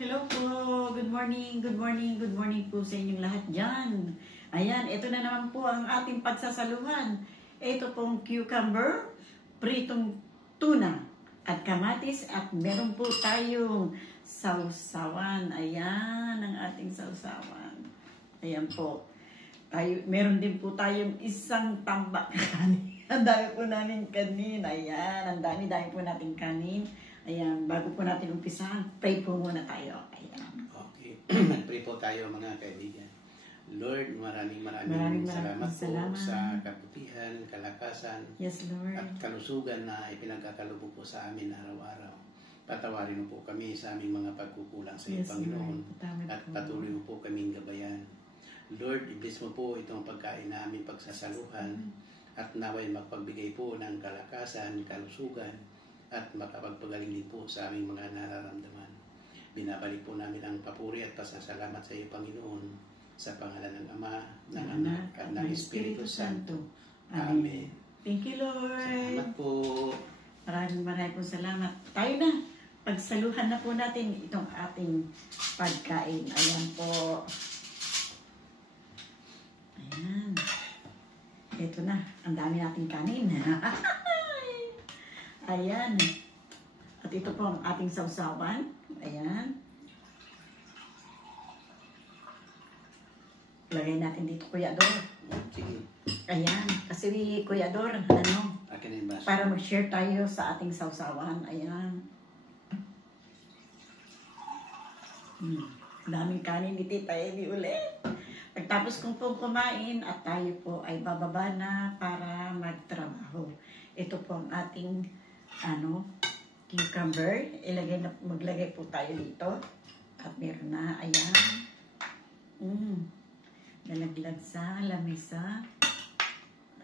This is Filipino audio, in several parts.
Hello po, good morning, good morning, good morning po sa inyong lahat dyan. Ayan, ito na naman po ang ating pagsasaluhan. Ito pong cucumber, pritong tuna, at kamatis, at meron po tayong sausawan. Ayan, ang ating sausawan. Ayan po. Meron din po tayong isang tambak kanin. Ang dami po namin kanin. Ayan, ang dami-dami po natin kanin. Ayan, bago po natin umpisahan, pray po muna tayo. Ayan. Okay. Pray po tayo mga kaibigan. Lord, maraming salamat po sa kabutihan, kalakasan, yes, Lord, at kalusugan na ipinagkakalubog po sa amin araw-araw. Patawarin mo po kami sa aming mga pagkukulang sa iyo, yes, Panginoon, Lord, at patuloy mo po kaming gabayan. Lord, iblis mo po itong pagkain na aming pagsasaluhan, at naway magpagbigay po ng kalakasan, kalusugan, at makapagpagaling din po sa aming mga nararamdaman. Binabalik po namin ang papuri at pasasalamat sa iyo, Panginoon, sa pangalan ng Ama, ng Anak, at ng Espiritu Santo. Amen. Thank you, Lord. Salamat po. Maraming po salamat. Tayo na. Pagsaluhan na po natin itong ating pagkain. Ayan po. Ayan. Ito na. Ang dami nating kanin. Ayan. At ito po ang ating sausawan. Ayan. Lagay natin dito, Kuya Dor. Sige. Ayan. Kasi Kuya Dor, Akin na yung baso. para mag-share tayo sa ating sausawan. Ayan. Daming kanin ni Tita Amy ulit. Pagtapos kong po kumain at tayo po ay bababa na para magtrabaho. Ito po ang ating cucumber. Maglagay po tayo dito. At meron na, ayan. Nalaglag sa lamesa.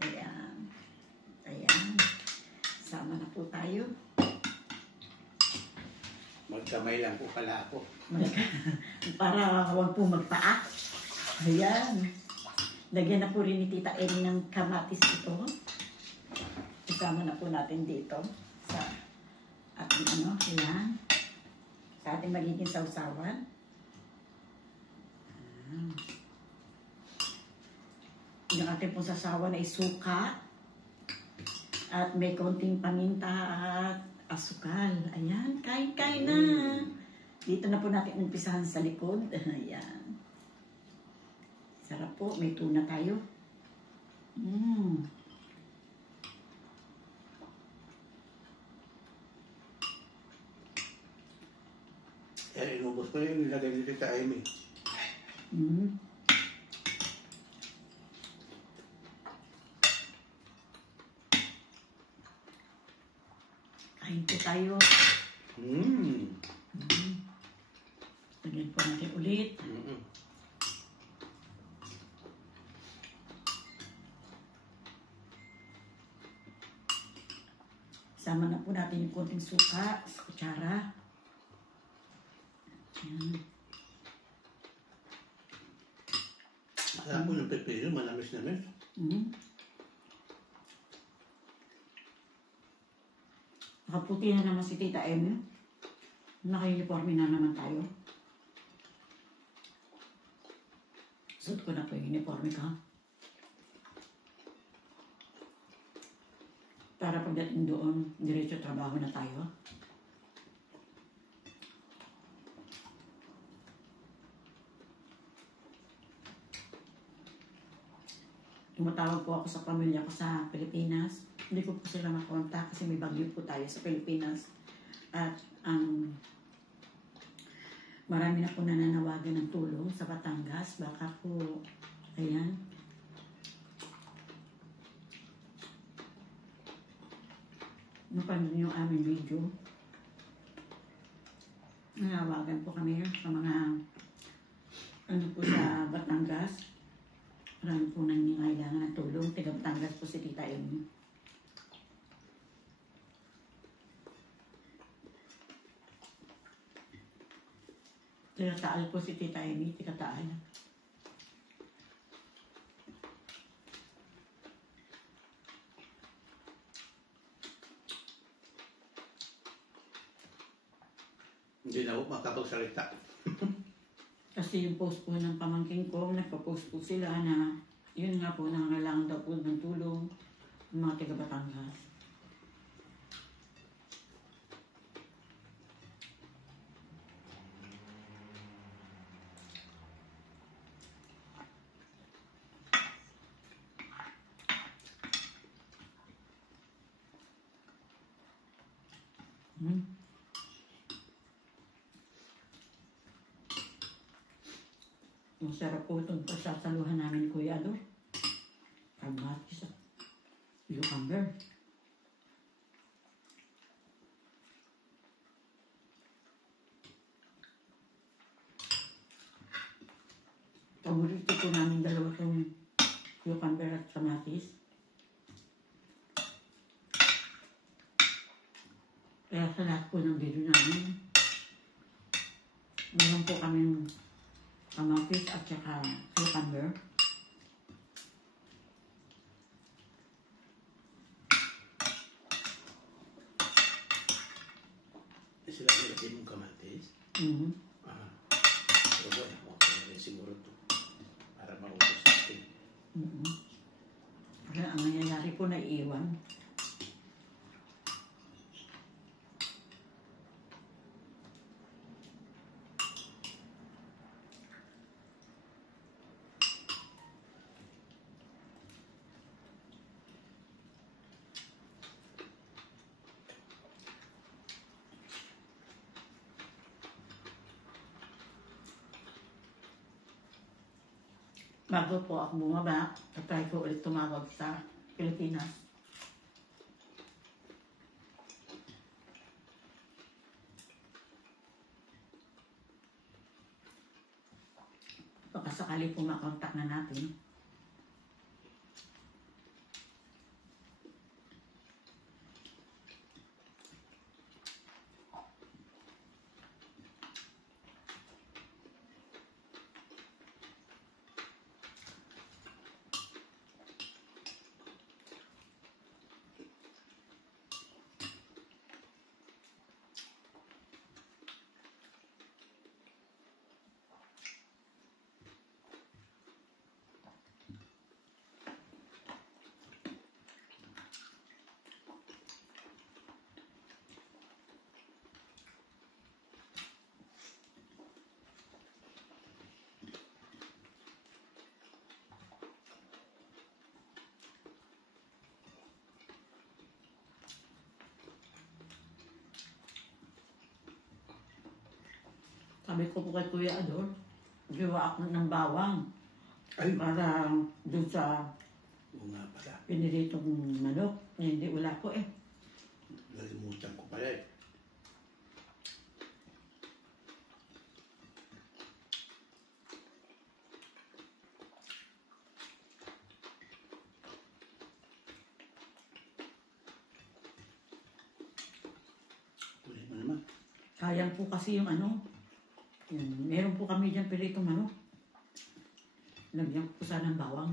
Ayan. Ayan. Sama na po tayo. Magkamay lang po pala ako. Para huwag po magpaa. Ayan. Lagyan na po rin ni Tita Amy ng kamatis ito. Isama na po natin dito sa ating ayan. Sa ating magiging sausawan. Yung ating pong sausawan ay suka. At may konting paminta at asukal. Ayan, kain-kain na. Dito na po natin umpisahan sa likod. Ayan. Sarap po. May tuna tayo. Inubos ko yung nilagay ni Tita Amy. Kain po tayo. Lagyan po natin ulit. Sama na po natin yung konting suka sa kutsara. Ayan. Alam mo ng pepino, manamis-namis. Nakaputi na naman si Tita Amy. Naka-uniforme na naman tayo. Suot ko na po yung uniforme ka. Para pagdating doon, diretso trabaho na tayo. Tumatawag po ako sa pamilya ko sa Pilipinas. Hindi ko po sila makontak kasi may bagyo po tayo sa Pilipinas. At marami na po nananawagan ng tulong sa Batangas. Baka po, ayan. Napanood yung aming video. Nanawagan po kami sa mga po sa Batangas. Marami po nangingailangan ng tulong. Tiga Batangas po si Tita Amy. Tiga Taal po si Tita Amy. Tiga Taal. Hindi na ako magsalita. Kasi yung post po ng pamangkin ko, nagpa-post po sila na yun nga po, nangangailangan daw po ng tulong ng mga taga Batangas. Masarap po itong pasasaluhan namin, Kuya Ado. Kamatis at cucumber. Paborito po namin dalawa itong cucumber at kamatis. Kaya sa lahat po ng video namin, meron po kaming kamatis at saka cucumber. Sila nilagay mong kamatis? Pero wala mo ako siguro ito para maubos natin. Kaya ang nangyayari po na iiwan. Bago po ako bumaba, try ko ulit tumawag sa Pilipinas. Baka sakali po makontak na natin. Sabi ko po kay Kuya Ador, gawa ako ng bawang. Ay, Para dun sa oo nga pala. piniritong manok. Hindi, wala po eh. Nalimutan ko pala eh. Kunin mo naman. Sayang po kasi yung ano. Meron po kami dyan piritong manok. Lagyan ko sana ng bawang.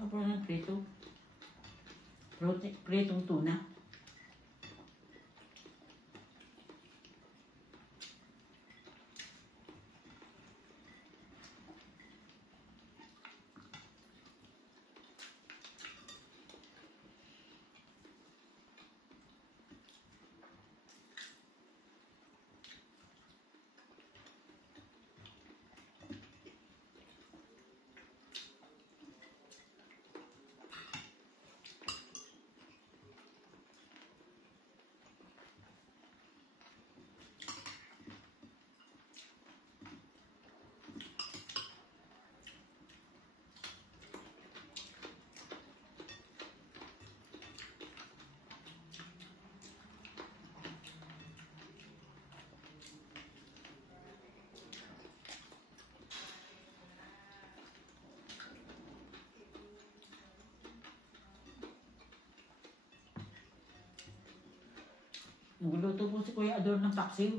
Ano po ng prito? Pritong tuna. Nagluto po si Kuya Ador ng paksiw.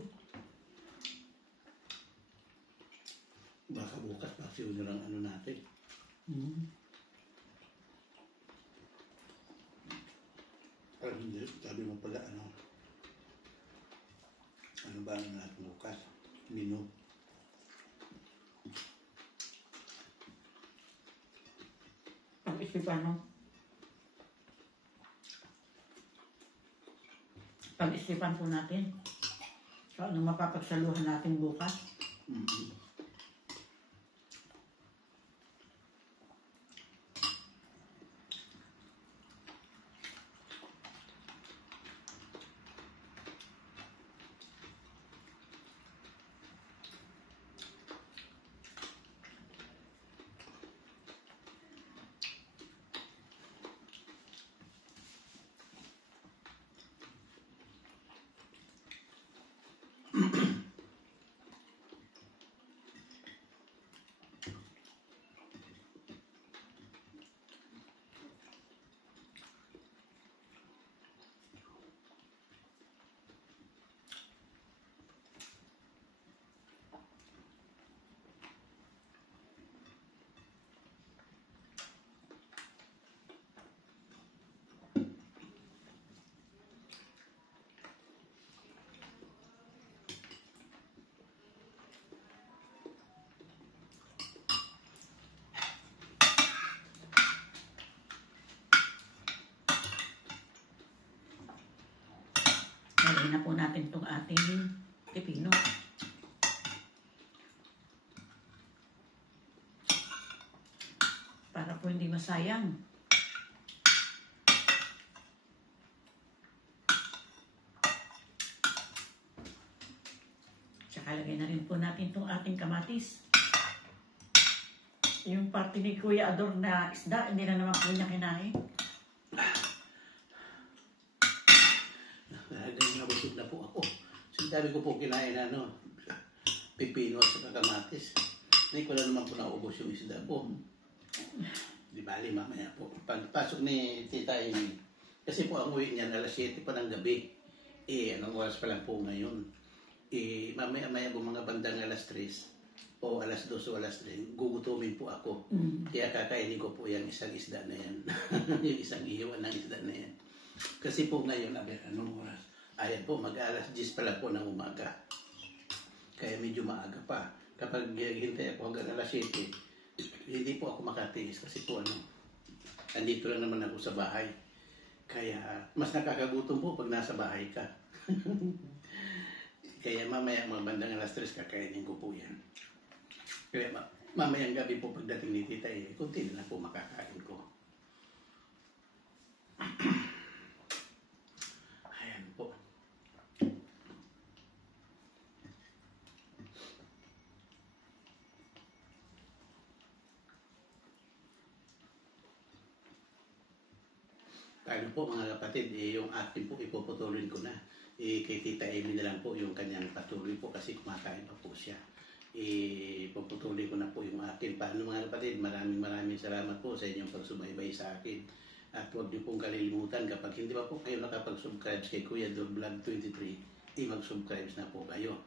Baka bukas pasiw na lang ano natin. Mm. Pero hindi, sabi mo pala ano ba ang natin bukas? Menu. Pag-isipan, no? Pag-isipan po natin. So, ano mapapagsaluhan natin bukas? Mm-hmm. Lagyan na po natin itong ating pipino. Para po hindi masayang. Tsaka lagyan na rin po natin itong ating kamatis. Yung parte ni Kuya Ador na isda, hindi na naman po niya kinain. Nabusog na po ako. Sinabi ko po kinain pipino at saka kamatis. Hindi ko na naman po naubos yung isda po. Di bali mamaya po. Pagpasok ni Tita Amy, kasi po ang uwi niya alas 7 pa ng gabi. Anong oras pa lang po ngayon? Mamaya po mga bandang alas 3 o alas 2 o alas 3, gugutumin po ako. Kaya kakainin ko po yung isang isda na yan. Yung isang ihiwan ng isda na yan. Kasi po ngayon, anong oras? Ayan po, mag-alas 10 pa lang po ng umaga. Kaya medyo maaga pa. Kapag hintay ako hanggang alas 7, hindi po ako makatiis kasi po andito lang naman ako sa bahay. Kaya mas nakakagutom po pag nasa bahay ka. Kaya mamaya mga bandang alas 3 kakainin ko po yan. Kaya mamayang gabi po pagdating ni Tita kunti na po makakain ko. Ayan po. Paano po mga kapatid, yung akin po ipuputulin ko na. Kay Tita Amy na lang po yung kanyang patuloy po kasi kumakain pa po siya. Puputulin ko na po yung akin. Paano mga kapatid, maraming salamat po sa inyong pagsubaybay sa akin. At huwag niyo pong kalilimutan kapag hindi pa po kayo nakapag-subscribe kay Kuya Ador Vlog 23, mag-subscribe na po kayo.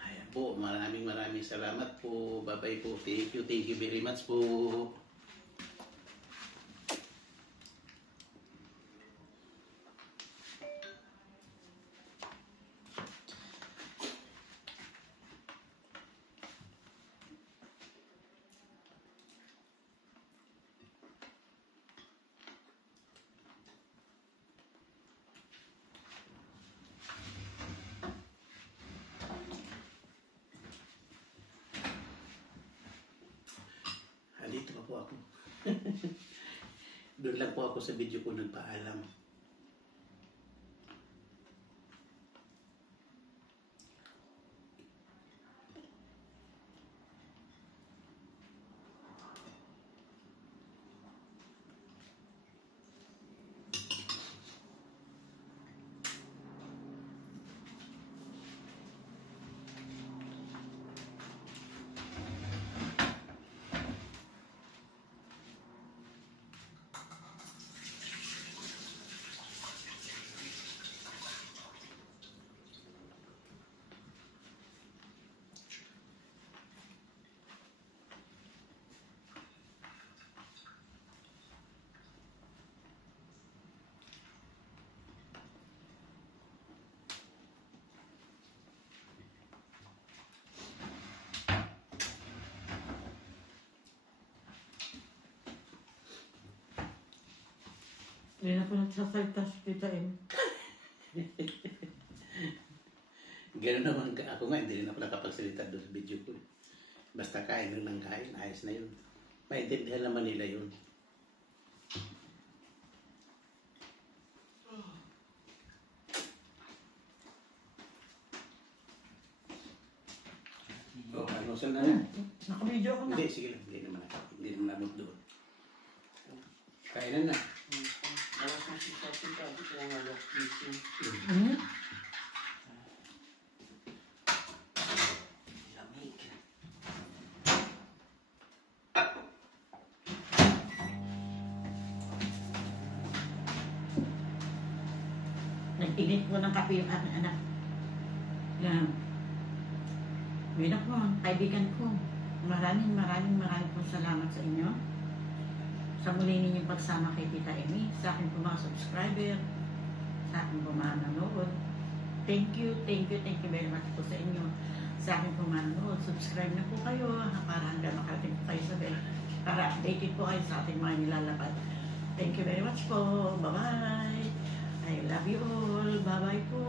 Ayan po, maraming salamat po. Bye-bye po. Thank you very much po. Dito pa po ako. Doon lang po ako sa video ko nagpaalam. Hindi na po nagsasalita si Tita M. Gano'n naman ako nga, hindi rin ako nakapagsalita doon sa video ko. Basta kain lang ng kain, ayos na yun. Maintindihan naman nila yun. Oh, ano saan na yan? Naka-video ako na. Hindi, sige lang. Hindi naman abot doon. Kainan na. Alas na si Tati Tati kaya nga lock missing. Hmm? Lamig. Nag-init mo ng kape yung aking anak. Yan. Meron po, kaibigan ko. Maraming pong salamat sa inyo. Sa muli ninyong pagsama kay Tita Amy, sa aking po mga subscriber, sa aking po mga nanood. Thank you very much po sa inyo. Sa aking po mga nanood, subscribe na po kayo para hanggang makarating po kayo sa bell. Para updated po kayo sa ating mga nilalapad. Thank you very much po. Bye-bye. I love you all. Bye-bye po.